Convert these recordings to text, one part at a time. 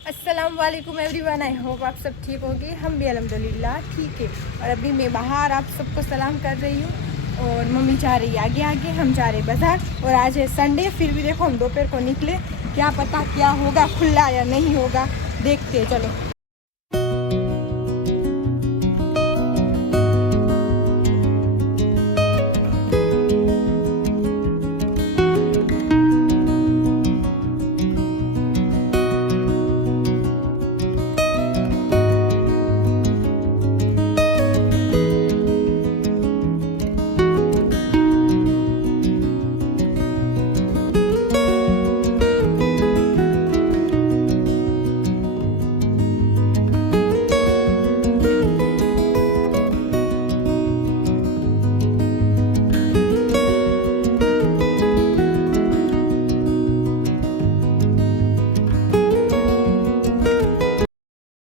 अस्सलाम वालेकुम everyone, I hope आप सब ठीक होंगे। हम भी अल्हम्दुलिल्लाह ठीक है। और अभी मैं बाहर आप सबको सलाम कर रही हूँ और मम्मी जा रही है आगे आगे, हम जा रहे बाज़ार। और आज है संडे, फिर भी देखो हम दोपहर को निकले, क्या पता क्या होगा, खुला या नहीं होगा, देखते हैं। चलो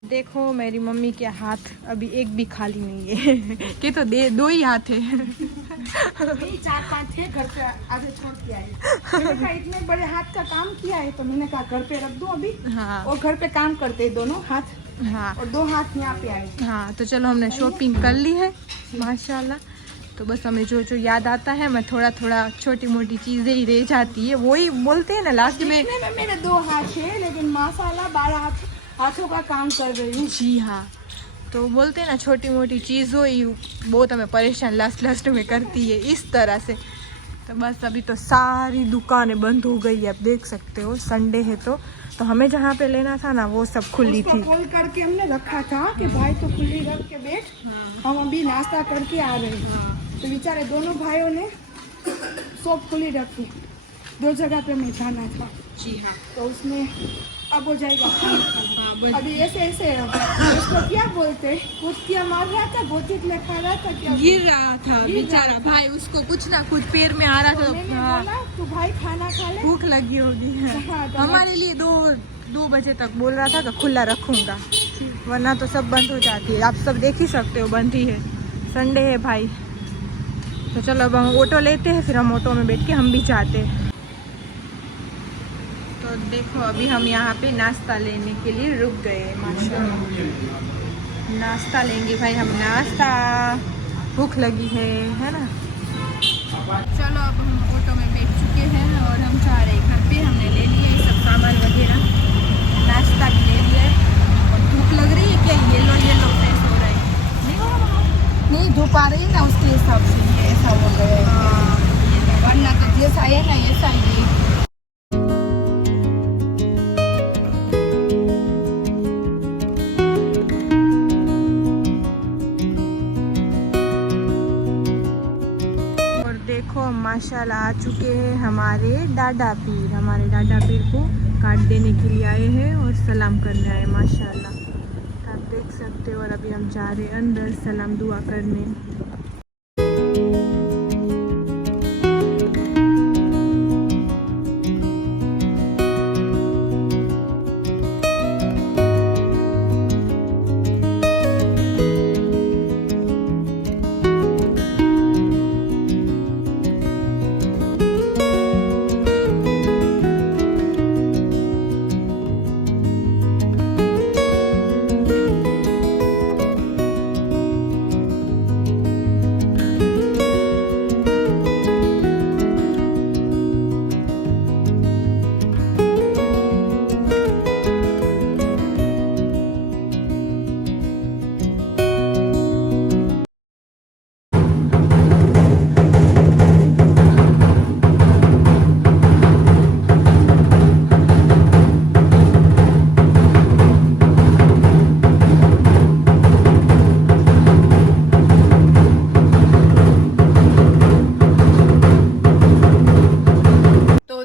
देखो मेरी मम्मी के हाथ अभी एक भी खाली नहीं है कि तो दो ही हाथ है। 4-5 थे घर पे आगे छोड़ के आए। मैंने कहा इतने बड़े हाथ का काम किया है तो मैंने कहा घर पे रख दूं अभी। हाँ और घर पे काम करते हैं दोनों हाथ। हाँ और 2 हाथ यहाँ पे आए। हाँ, तो चलो हमने शॉपिंग कर ली है माशाल्लाह। तो बस हमें जो जो याद आता है, मैं थोड़ा थोड़ा छोटी मोटी चीज़ें ही रह जाती है, वही बोलते हैं ना लास्ट में। मेरे 2 हाथ है लेकिन माशाल्लाह 12 हाथों का काम कर रही हूँ। जी हाँ, तो बोलते हैं ना छोटी मोटी चीज़ों ही बहुत हमें परेशान लास्ट में करती है इस तरह से। तो बस अभी तो सारी दुकानें बंद हो गई है, आप देख सकते हो संडे है तो हमें जहाँ पे लेना था ना वो सब खुली थी। कॉल करके हमने रखा था कि भाई तो खुली रख के बैठ, हम अभी नाश्ता करके आ रहे हैं। तो बेचारे दोनों भाइयों ने शॉप खुली रखी, 2 जगह पे मैं जाना था। जी हाँ, तो उसमें अब हो जाएगा खाना। हाँ अभी ऐसे उसको क्या बोलते, कुत्तियाँ मार रहा था, गोतित में खा रहा था, क्या गिर रहा था बेचारा भाई, उसको कुछ ना कुछ पैर में आ रहा था। मैंने हाँ, बोला तू भाई खाना खा ले, भूख लगी होगी है। हाँ, तो हमारे लिए 2 बजे तक बोल रहा था कि खुला रखूंगा, वरना तो सब बंद हो जाती है। आप सब देख ही सकते हो बंद ही है, संडे है भाई। तो चलो अब हम ऑटो लेते हैं, फिर हम ऑटो में बैठ के हम भी जाते हैं। तो देखो अभी हम यहाँ पे नाश्ता लेने के लिए रुक गए माशाल्लाह। नाश्ता लेंगे भाई हम, नाश्ता, भूख लगी है ना। चलो अब हम ऑटो में बैठ चुके हैं और हम जा रहे हैं घर पे। हमने ले लिए ये सब सामान वगैरह, नाश्ता भी ले लिया है। और भूख लग रही है क्या, येलो फेस हो रहा है, नहीं धूप आ रही है ना उसके हिसाब से ये ऐसा हो गया है। वरना तो जैसा है ना ऐसा ही है। देखो माशाल्लाह आ चुके हैं हमारे दादा पीर। हमारे दादा पीर को कार्ड देने के लिए आए हैं और सलाम करने आए माशाल्लाह, तो आप देख सकते हो। और अभी हम जा रहे हैं अंदर सलाम दुआ करने।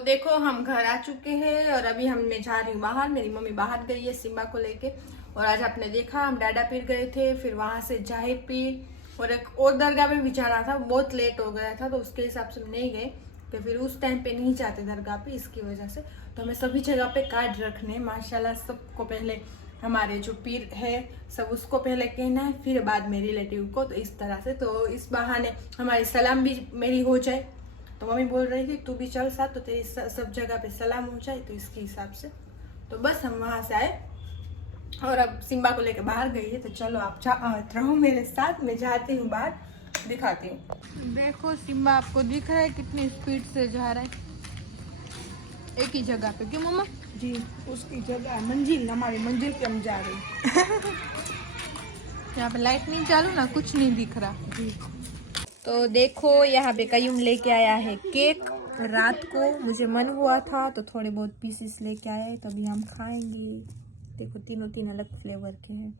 देखो हम घर आ चुके हैं और अभी मैं जा रही हूँ बाहर। मेरी मम्मी बाहर गई है सिम्बा को लेके। और आज आपने देखा हम डाडा पीर गए थे, फिर वहां से जाहे पीर और एक और दरगाह में भी जाना था, बहुत लेट हो गया था तो उसके हिसाब से हम नहीं गए। तो फिर उस टाइम पे नहीं जाते दरगाह पे, इसकी वजह से तो हमें सभी जगह पे कार्ड रखने माशाल्लाह। सबको पहले हमारे जो पीर है सब उसको पहले कहना है, फिर बाद में रिलेटिव को। तो इस तरह से तो इस बहाने हमारी सलाम भी मेरी हो जाए। तो मम्मी बोल रही थी तू भी चल साथ, तो तेरी सब जगह पे सलाम हो जाए, तो इसके हिसाब से तो बस हम वहां से आए और अब सिम्बा को लेकर बाहर गई है, तो चलो आप रहो मेरे साथ, मैं जाती हूँ बाहर, दिखाती हूँ। देखो सिम्बा आपको दिख रहा है कितनी स्पीड से जा रहा है एक ही जगह पे, क्यों मम्मा? जी, उसकी जगह मंजिल, हमारी मंजिल पे हम जा रहे हैं। यहाँ पे लाइट नहीं चालू ना, कुछ नहीं दिख रहा। जी। तो देखो यहाँ पे कयूम लेके आया है केक। रात को मुझे मन हुआ था तो थोड़े बहुत पीसेस लेके आया है, तो अभी हम खाएंगे। देखो तीन अलग फ्लेवर के हैं।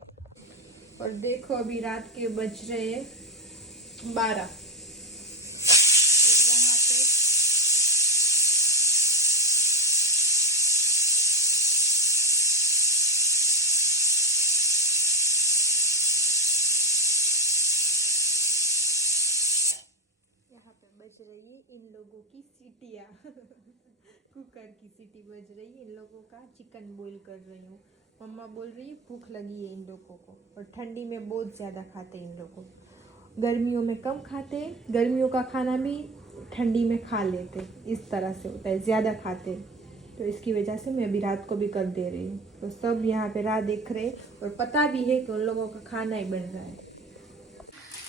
और देखो अभी रात के बज रहे 12। तो यहाँ पे बज रही है इन लोगों की सीटियाँ कुकर की सीटी बज रही है। इन लोगों का चिकन बॉईल कर रही हूँ। मम्मा बोल रही है भूख लगी है इन लोगों को, और ठंडी में बहुत ज़्यादा खाते इन लोगों, गर्मियों में कम खाते, गर्मियों का खाना भी ठंडी में खा लेते, इस तरह से होता है, ज़्यादा खाते। तो इसकी वजह से मैं अभी रात को भी कर दे रही हूँ। तो सब यहाँ पे राह देख रहे, और पता भी है कि उन लोगों का खाना ही बन रहा है।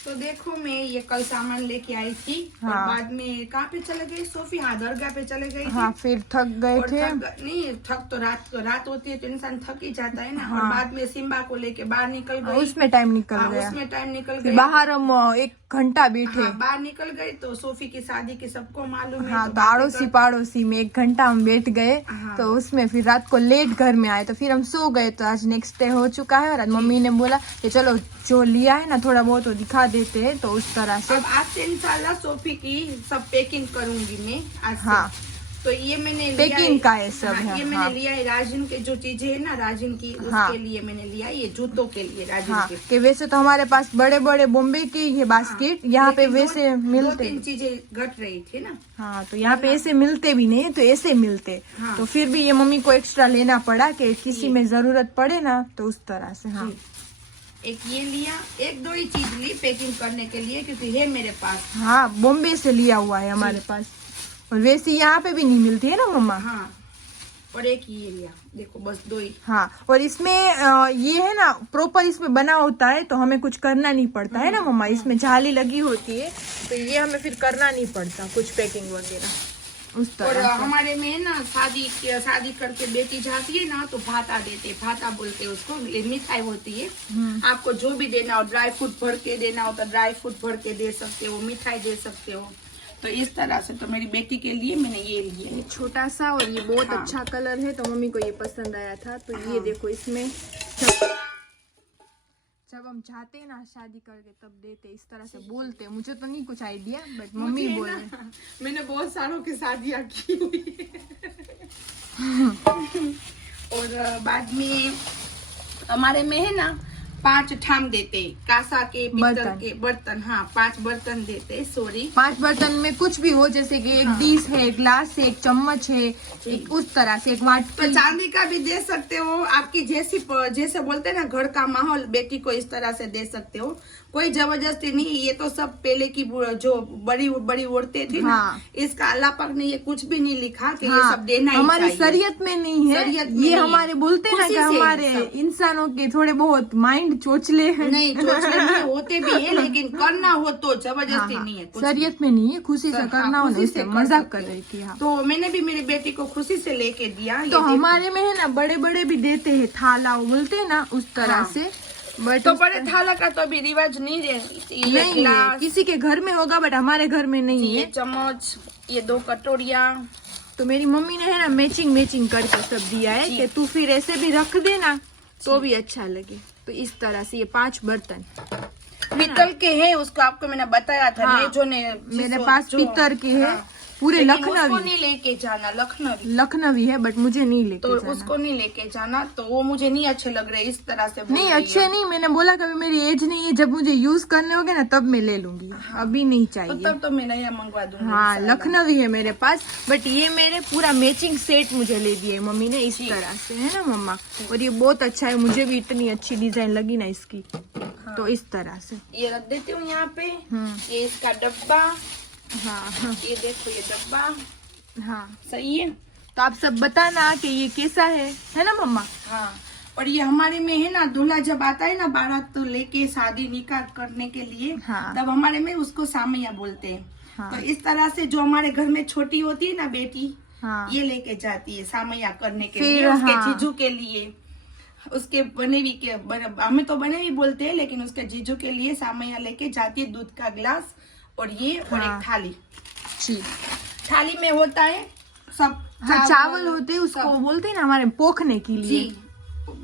तो देखो मैं ये कल सामान लेके आई थी। हाँ। और बाद में कहाँ पे चले गई सोफी? हाँ, दरगाह पे चले गई थी। हाँ, फिर थक गए और थे। नहीं थक तो रात होती है तो इंसान थक ही जाता है ना। हाँ। और बाद में सिम्बा को लेके बाहर निकल गई। उसमें टाइम निकल हाँ, गया। उसमें टाइम निकल फिर गया। बाहर हम 1 घंटा बैठे। हाँ, बाहर निकल गई तो सोफी की शादी की सबको मालूम है। हाँ, तो तो आड़ोसी पाड़ोसी में 1 घंटा हम बैठ गए। हाँ। तो उसमें फिर रात को लेट घर में आए, तो फिर हम सो गए। तो आज नेक्स्ट डे हो चुका है, और आज मम्मी ने बोला कि चलो जो लिया है ना थोड़ा बहुत वो दिखा देते हैं। तो उस तरह से अब आज से इंशाल्लाह सोफी की सब पैकिंग करूंगी मैं आज से। हाँ, तो ये मैंने पैकिंग का है सब। हाँ, है। ये मैंने हाँ। लिया है राजिन के जो चीजें है ना राजिन की, उसके हाँ। लिए मैंने लिया है। ये जूतों के लिए राजिन हाँ, के। कि वैसे तो हमारे पास बड़े बड़े बॉम्बे की ये बास्केट यहाँ पे लेकिन वैसे मिलते। 2-3 चीजें घट रही थी ना। हाँ, तो यहाँ पे ऐसे मिलते भी नहीं, तो ऐसे मिलते। हाँ। तो फिर भी ये मम्मी को एक्स्ट्रा लेना पड़ा कि किसी में जरूरत पड़े ना, तो उस तरह से। हाँ, एक ये लिया, 1-2 ही चीज ली पैकिंग करने के लिए, क्योंकि है मेरे पास। हाँ, बॉम्बे से लिया हुआ है हमारे पास, और वैसे यहाँ पे भी नहीं मिलती है ना मम्मा। हाँ, और एक ये लिया, देखो बस 2 ही। हाँ, और इसमें ये है ना प्रॉपर इसमें बना होता है, तो हमें कुछ करना नहीं पड़ता है ना मम्मा। इसमें जाली लगी होती है, तो ये हमें फिर करना नहीं पड़ता कुछ पैकिंग वगैरह उस और तरह से। हमारे में ना शादी करके बेटी जाती है ना, तो भाता देते, भाता बोलते हैं उसको। ये मिठाई होती है। आपको जो भी देना हो, ड्राई फ्रूट भर के देना हो तो ड्राई फ्रूट भर के दे सकते हो, मिठाई दे सकते हो। तो इस तरह से तो मेरी बेटी के लिए मैंने ये लिया है, छोटा सा, और ये बहुत हाँ। अच्छा कलर है, तो मम्मी को ये पसंद आया था। तो ये हाँ। देखो इसमें जब हम चाहते हैं ना शादी करके तब देते, इस तरह से बोलते। मुझे तो नहीं कुछ आइडिया, बट मम्मी मुझे बोल ना, रहे। मैंने बहुत सारों की शादियाँ की हुई और बाद में हमारे में है ना 5 ठाम देते, कांसा के, पित्तल के बर्तन। हाँ, 5 बर्तन देते, सॉरी 5 बर्तन में कुछ भी हो, जैसे कि एक डिश है, एक ग्लास है, एक चम्मच है, एक उस तरह से, एक वाट। तो चांदी का भी दे सकते हो, आपकी जैसे बोलते हैं ना घर का माहौल, बेटी को इस तरह से दे सकते हो। कोई जबरदस्ती नहीं। ये तो सब पहले की जो बड़ी बड़ी औरतें थी ना, इसका अल्लाह पाक ने ये कुछ भी नहीं लिखा कि ये सब देना ही हमारी चाहिए। शरीयत में नहीं है। शरीयत में ये नहीं हमारे बोलते हैं ना कि हमारे इंसानों के थोड़े बहुत माइंड चोचले हैं। नहीं, चोचले नहीं होते भी है, लेकिन करना हो तो जबरदस्ती नहीं है। शरीयत में नहीं है, खुशी से करना हो। खुशी से मजाक कर रही थी। हाँ, तो मैंने भी मेरी बेटी को खुशी से लेके दिया। तो हमारे में है ना बड़े बड़े भी देते हैं, थाला वो बोलते हैं ना, उस तरह से। बट तो बड़े थाला का तो अभी रिवाज नहीं है। नहीं है, किसी के घर में होगा, बट हमारे घर में नहीं है। चम्मच, ये 2 कटोरिया। तो मेरी मम्मी ने है ना मैचिंग करके सब दिया है कि तू फिर ऐसे भी रख देना तो भी अच्छा लगे। तो इस तरह से ये 5 बर्तन पीतल के हैं, उसको आपको मैंने बताया था। हाँ, जो ने मेरे पास पीतल के है। हाँ, पूरे उसको लखनवी नहीं लेके जाना, लखनवी है, बट मुझे नहीं लेके तो जाना। उसको नहीं लेके जाना, तो वो मुझे नहीं अच्छे लग रहे इस तरह से। नहीं अच्छे नहीं, मैंने बोला कभी मेरी एज नहीं है, जब मुझे यूज करने होगे ना तब मैं ले लूंगी। अभी नहीं तो चाहिए। तब तो मैं नया मंगवा दूंगी। हाँ, लखनवी है मेरे पास, बट ये मेरे पूरा मैचिंग सेट मुझे ले दिया है मम्मी ने, इस तरह से, है ना मम्मा। और ये बहुत अच्छा है, मुझे भी इतनी अच्छी डिजाइन लगी ना इसकी। हाँ। तो इस तरह से ये रख देती हूँ यहाँ पे। ये इसका डब्बा। हाँ, ये देखो ये डब्बा। हाँ, सही है। तो आप सब बताना कि ये कैसा है ना मम्मा। हाँ, और ये हमारे में है ना, दूल्हा जब आता है ना बारात तो लेके शादी निकाह करने के लिए, हाँ। तब हमारे में उसको सामैया बोलते हैं। हाँ। तो इस तरह से जो हमारे घर में छोटी होती है ना बेटी, हाँ। ये लेके जाती है सामैया करने के फिर लिए, उसके हाँ। जीजू के लिए, उसके बनेवी के हमें तो बनेवी बोलते हैं, लेकिन उसके जीजू के लिए सामैया लेके जाती है, दूध का गिलास और ये और हाँ। एक थाली। जी। थाली में होता है सब हाँ, चावल होते हैं, उसको बोलते हैं ना हमारे पोखने के लिए। जी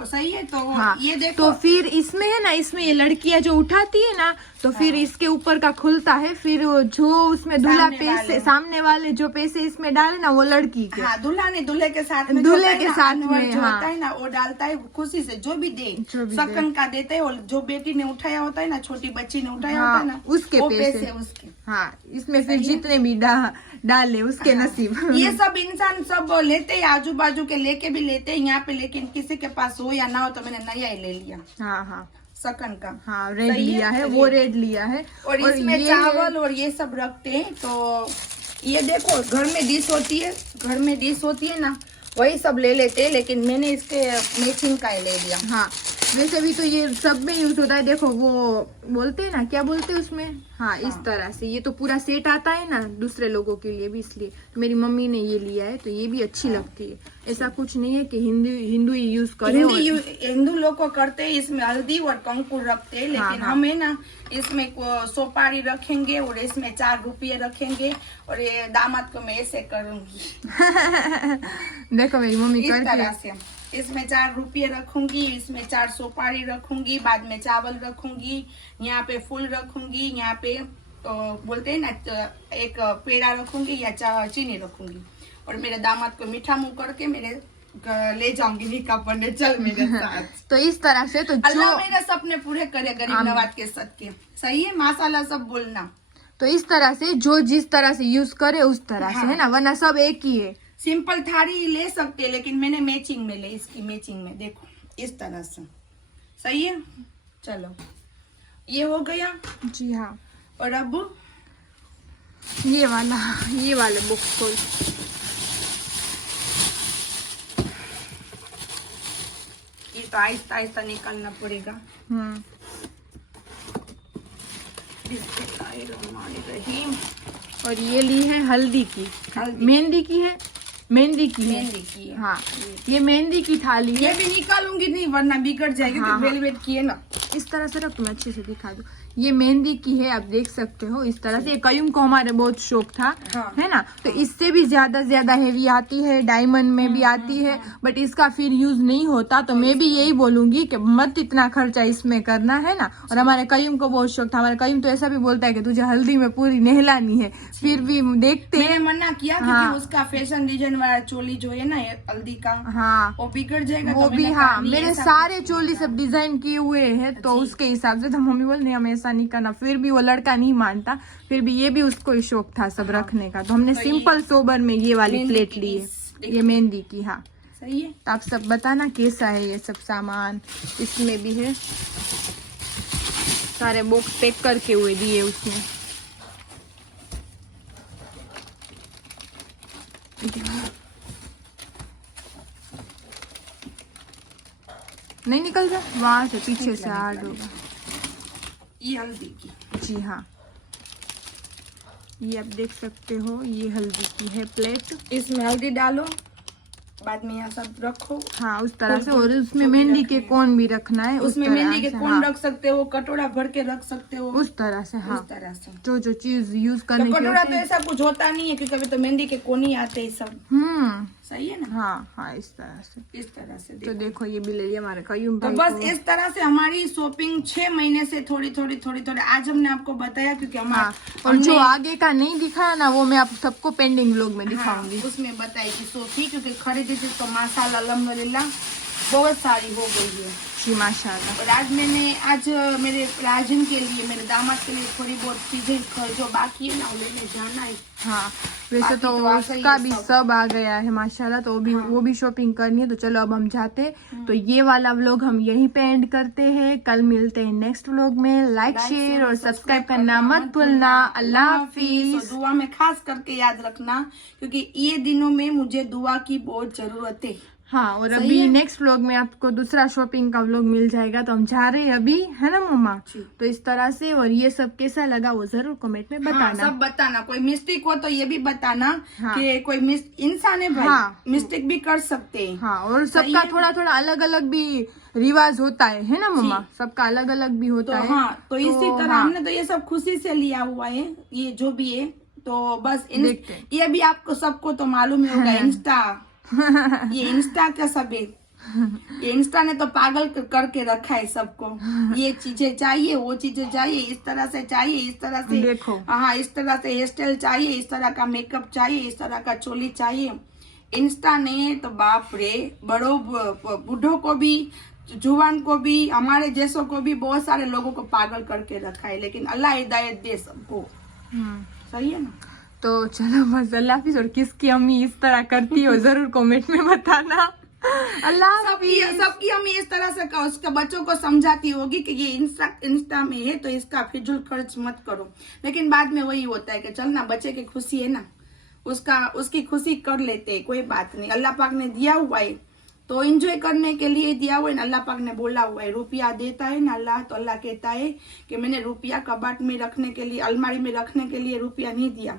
सही है। तो हाँ, ये देखो, तो फिर इसमें है ना, इसमें ये लड़कियां जो उठाती है ना, तो फिर इसके ऊपर का खुलता है, फिर जो उसमें दूल्हा पैसे, सामने वाले जो पैसे इसमें डाले ना, वो लड़की के। हाँ, दूल्हा ने दूल्हे के साथ में, दूल्हे के साथ में, जो हाँ। होता है ना, वो डालता है खुशी से, जो भी दे, सकन का देते हैं, और जो बेटी ने उठाया होता है ना, छोटी बच्ची ने उठाया होता है ना, उसके वो पैसे उसके। हाँ, इसमें फिर जितने भी डाले उसके नसीब। ये सब इंसान सब लेते हैं, आजू बाजू के लेके भी लेते हैं यहाँ पे, लेकिन किसी के पास हो या ना हो तो मैंने नया ही ले लिया। हाँ हाँ, सकन का। हाँ, रेड लिया है, वो रेड लिया है। और इसमें चावल और ये सब रखते हैं। तो ये देखो, घर में डिश होती है, घर में डिश होती है ना, वही सब ले लेते हैं, लेकिन मैंने इसके मैचिंग का ही ले लिया। हाँ, वैसे भी तो ये सब में यूज होता है। देखो वो बोलते हैं ना, क्या बोलते हैं उसमें, हाँ, इस तरह से ये तो पूरा सेट आता है ना दूसरे लोगों के लिए भी, इसलिए तो मेरी मम्मी ने ये लिया है, तो ये भी अच्छी लगती है। ऐसा कुछ नहीं है कि हिंदू ही यूज करे। हिंदू लोग को करते हैं, इसमें हल्दी और कंकुर रखते हैं, लेकिन हाँ। हमें ना इसमें सोपारी रखेंगे और इसमें 4 रुपये रखेंगे, और ये दामाद को मैं ऐसे करूंगी। देखो मेरी मम्मी इस करती तरह से इसमें 4 रुपये रखूंगी, इसमें 4 सोपारी रखूंगी, बाद में चावल रखूंगी, यहाँ पे फूल रखूंगी, यहाँ पे तो बोलते हैं ना एक पेड़ा रखूंगी या चीनी रखूंगी, और मेरे दामाद को मीठा मुंह करके मेरे ले जाऊंगी निकाह पढ़ने, चल मेरे साथ। तो इस तरह से तो अल्लाह मेरे सपने पूरे करे गरीब नवाज के सदके। सही है, माशाल्लाह सब बोलना। तो इस तरह से जो जिस तरह से यूज करे उस तरह से, है ना, वरना सब एक ही है। सिंपल थाली ले सकते हैं, लेकिन मैंने मैचिंग में ले, इसकी मैचिंग में देखो इस तरह से। सही है, चलो ये हो गया। जी हाँ, और अब ये वाले बुक खोल। ये तो आहिस्ता आहिस्ता निकालना पड़ेगा। बिस्मिल्लाहिर्रहमानिर्रहीम। और ये ली है हल्दी की, मेहंदी की है, मेहंदी की है। हाँ, ये मेहंदी की थाली है। ये भी निकालूंगी नहीं, वरना बिगड़ जाएगी। हाँ, तो वेलवेट की है ना, इस तरह से रख, तुम्हें अच्छे से दिखा दो। ये मेहंदी की है, आप देख सकते हो इस तरह से। कयूम को हमारे बहुत शौक था, हाँ, है ना, तो इससे भी ज्यादा हेवी आती है, डायमंड में भी आती है, बट इसका फिर यूज नहीं होता। तो मैं भी यही बोलूंगी कि मत इतना खर्चा इसमें करना, है ना। और हमारे कयूम को बहुत शौक था। हमारे कयूम तो ऐसा भी बोलता है कि तुझे हल्दी में पूरी नहलानी है, फिर भी देखते हैं। मैंने मना किया क्योंकि उसका फैशन डिजाइन वाला चोली जो है ना हल्दी का, हाँ, वो बिगड़ जाएगा। वो भी, हाँ, मेरे सारे चोली सब डिजाइन किए हुए हैं, तो उसके हिसाब से तो मम्मी बोल नहीं हमें ऐसा नहीं करना, फिर भी वो लड़का नहीं मानता। फिर भी ये भी उसको ही शौक था सब रखने का, तो हमने सिंपल सोबर में ये वाली प्लेट ली है, ये मेहंदी की। हाँ, सही है। तो आप सब बताना कैसा है ये सब सामान। इसमें भी है, सारे बॉक्स पैक करके हुए दिए उसमें। नहीं निकल रहा, वहां से पीछे से हार्ड होगा। ये हल्दी की, जी हाँ, ये आप देख सकते हो, ये हल्दी की है प्लेट। इसमें हल्दी डालो, बाद में यहाँ सब रखो। हाँ, उस तरह से। और उसमें मेहंदी के कोन भी रखना है, उसमें मेहंदी के कोन रख सकते हो, कटोरा भर के रख सकते हो, उस तरह से। हाँ, उस तरह से जो चीज यूज करने की कटोरा तो ऐसा कुछ होता नहीं है, क्योंकि अभी तो मेहंदी के कोन ही आते हैं सब। सही है ना। हाँ हाँ, इस तरह से। इस तरह से तो देखो ये भी ले लिया हमारे कयूम तो भाई बस को। इस तरह से हमारी शॉपिंग 6 महीने से थोड़ी थोड़ी आज हमने आपको बताया, क्योंकि हाँ, और जो आगे का नहीं दिखाया ना, वो मैं आप सबको पेंडिंग व्लॉग में दिखाऊंगी। उसमें बताई कि सोफी क्योंकि खरीदी थी, तो माशाल्लाह अल्हम्दुलिल्लाह बहुत सारी हो गई है। जी माशाल्लाह। और आज मेरे राजन के लिए, मेरे दामाद के लिए थोड़ी बहुत चीजें जो बाकी है ना, वो लेने जाना है। हाँ, वैसे तो उसका भी सब आ गया है माशाल्लाह, तो वो भी शॉपिंग करनी है। तो चलो अब हम जाते हैं। तो ये वाला व्लॉग हम यहीं पे एंड करते हैं। कल मिलते हैं नेक्स्ट व्लॉग में। लाइक शेयर और सब्सक्राइब करना मत भूलना। अल्लाह हाफिज। दुआ में खास करके याद रखना, क्योंकि ये दिनों में मुझे दुआ की बहुत जरूरत है। हाँ, और सही अभी है? नेक्स्ट व्लॉग में आपको दूसरा शॉपिंग का व्लॉग मिल जाएगा। तो हम जा रहे हैं अभी, है ना मम्मा? जी। तो इस तरह से, और ये सब कैसा लगा वो जरूर कमेंट में हाँ, बताना। सब बताना, कोई मिस्टेक हो तो ये भी बताना। हाँ। कि कोई इंसान है भाई, हाँ। मिस्टेक भी कर सकते हैं। हाँ, और सही सबका है? थोड़ा थोड़ा अलग अलग भी रिवाज होता है ना मम्मा? सबका अलग अलग भी होता तो है। हाँ, तो इसी तरह हाँ, हमने तो ये सब खुशी से लिया हुआ है, ये जो भी है। तो बस देखते हैं। ये भी आपको सबको तो मालूम ही होगा, इंस्टा, ये इंस्टा का सब है। ये इंस्टा ने तो पागल करके रखा है सबको। ये चीजें चाहिए, वो चीजें चाहिए, इस तरह से चाहिए, इस तरह से देखो। हाँ, इस तरह से हेयर स्टाइल चाहिए, इस तरह का मेकअप चाहिए, इस तरह का चोली चाहिए। इंस्टा ने तो बाप रे, बड़ों बूढ़ों को भी, जुवान को भी, हमारे जैसों को भी, बहुत सारे लोगों को पागल करके रखा है। लेकिन अल्लाह हिदायत दे सबको। सही है ना? तो चलो बस, अल्लाह हाफिज। और किसकी अम्मी इस तरह करती हो जरूर कमेंट में बताना। अल्लाह हाफिज। सबकी अम्मी इस तरह से उसके बच्चों को समझाती होगी कि ये इंस्टा में है तो इसका फिजूल खर्च मत करो। लेकिन बाद में वही होता है कि चल ना, बच्चे की खुशी है ना, उसकी खुशी कर लेते हैं, कोई बात नहीं। अल्लाह पाक ने दिया हुआ है तो एंजॉय करने के लिए दिया हुआ है ना। अल्लाह पाक ने बोला हुआ है, रुपया देता है ना अल्लाह, तो अल्लाह कहता है कि मैंने रुपया कबाट में रखने के लिए, अलमारी में रखने के लिए रुपया नहीं दिया।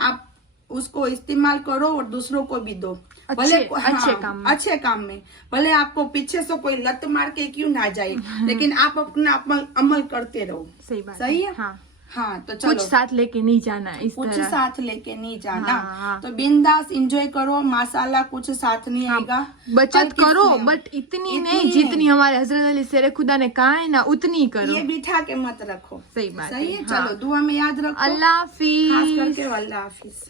आप उसको इस्तेमाल करो और दूसरों को भी दो, भले अच्छे काम में। भले आपको पीछे से कोई लत मार के क्यों ना जाए, लेकिन आप अपना अमल करते रहो। सही बात। सही है? हाँ, तो चलो, कुछ साथ लेके नहीं जाना, इस कुछ तरह। साथ लेके नहीं जाना। हाँ। तो बिंदास एंजॉय करो, माशाल्लाह, कुछ साथ नहीं आएगा। बचत करो, बट इतनी नहीं जितनी हमारे हजरत अली शेर खुदा ने कहा है ना, उतनी करो। ये बिठा के मत रखो। सही बात सही है? है। चलो, दुआ में याद रखो। अल्लाह हाफिज। खास करके अल्लाह हाफिज।